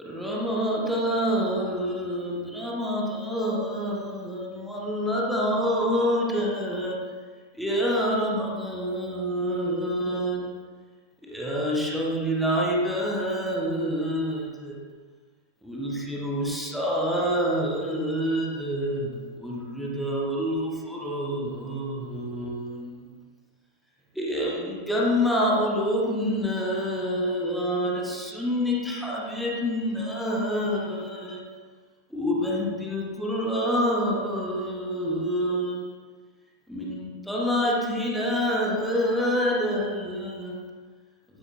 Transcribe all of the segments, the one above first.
رمضان رمضان والله بعودة يا رمضان يا شهر العبادة والخير والسعادة والرضا والغفران يا مجمع قلوبنا على السنة حبيبنا وبهدي القرآن من طلعة هلالك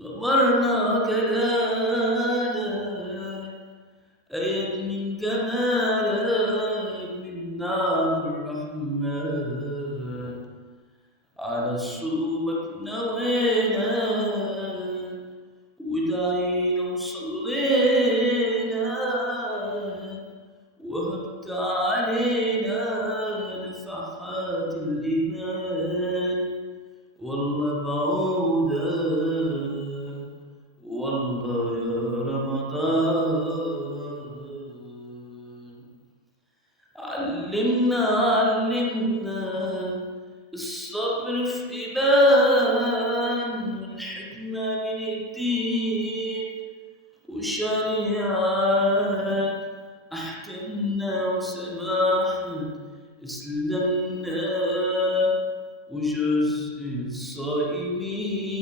غمرنا جلالك آيات من جمالك من نعم الرحمن على صوبك نوينا ودعينا وصلينا وهبت علينا نفحات الإيمان والله بعودة والله يا رمضان علمنا الصبر في إيمان والحكمة من الدين وشريعات أحكامنا وسماحة إسلامنا وجزء الصائمين